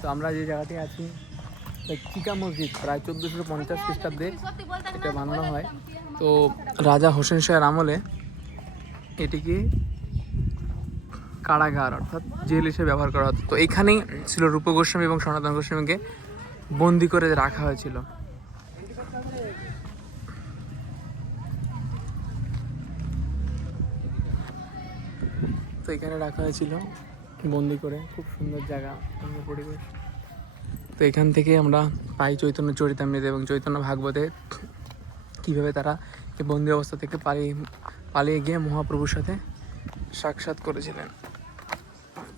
তো আমরা যে জায়গাটি আছি চিকা মসজিদ, প্রায় 1450 খ্রিস্টাব্দে এটা বানানো হয়। তো রাজা হোসেন শাহের আমলে এটিকে কারাগার অর্থাৎ জেল হিসেবে ব্যবহার করা হতো। তো এখানেই ছিল রূপ গোস্বামী এবং সনাতন গোস্বামীকে বন্দি করে রাখা হয়েছিল। তো এখানে রাখা হয়েছিল বন্দি করে, খুব সুন্দর জায়গা, সুন্দর পরিবেশ। তো এখান থেকে আমরা পাই চৈতন্য চরিতামৃত এবং চৈতন্য ভাগবতে কীভাবে তারা এই বন্দি অবস্থা থেকে পালিয়ে গিয়ে মহাপ্রভুর সাথে সাক্ষাৎ করেছিলেন।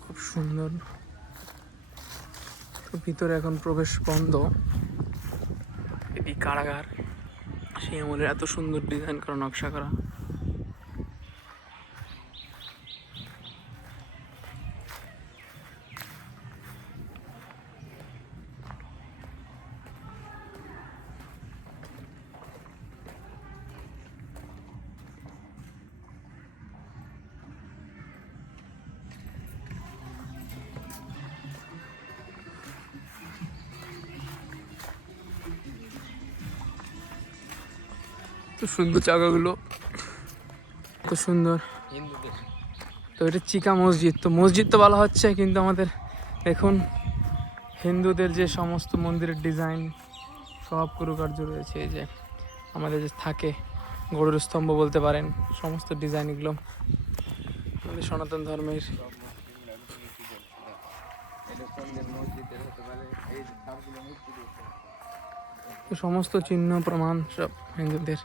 খুব সুন্দর। তো ভিতরে এখন প্রবেশ বন্ধ। এটি কারাগার, সেই আমলের এত সুন্দর ডিজাইন করা, নকশা করা। তো সুন্দর জায়গাগুলো, এত সুন্দর। তো এটা চিকা মসজিদ, তো মসজিদ তো বলা হচ্ছে, কিন্তু আমাদের দেখুন হিন্দুদের যে সমস্ত মন্দিরের ডিজাইন, সব কারুকার্য রয়েছে। এই যে আমাদের যে থাকে গরুর স্তম্ভ বলতে পারেন, সমস্ত ডিজাইন এগুলো আমাদের সনাতন ধর্মের। তো সমস্ত চিহ্ন প্রমাণ সব হিন্দুদের।